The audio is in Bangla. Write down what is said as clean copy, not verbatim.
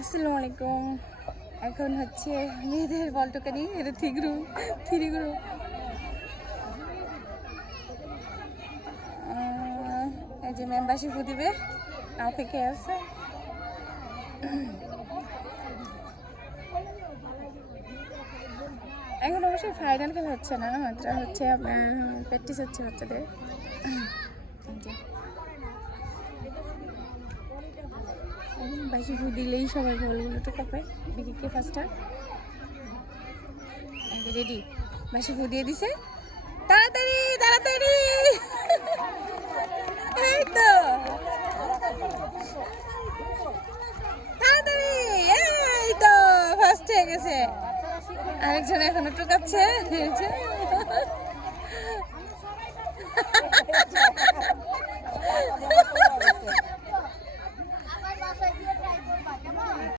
আসসালামু আলাইকুম। এখন হচ্ছে মেয়েদের বল টোকানি, এটা থ্রি গ্রুপ। এই যে মেম্বারশিপ দিবে, অপেক্ষা আছে। এখন অবশ্যই ফাইনাল খেলা হচ্ছে না, এটা হচ্ছে আপনার প্র্যাকটিস হচ্ছে বাচ্চাদের। বাসি ফু দিলেই সবাই বলগুলো তো কাপে বিকে ফার্স্টার রেডি। বাসি ফু দিয়ে দিছে, তাড়াতাড়ি তাড়াতাড়ি। এই তো তাড়াতাড়ি, এই তো ফার্স্ট হয়ে গেছে। আরেকজন এখনো টুকাচ্ছে।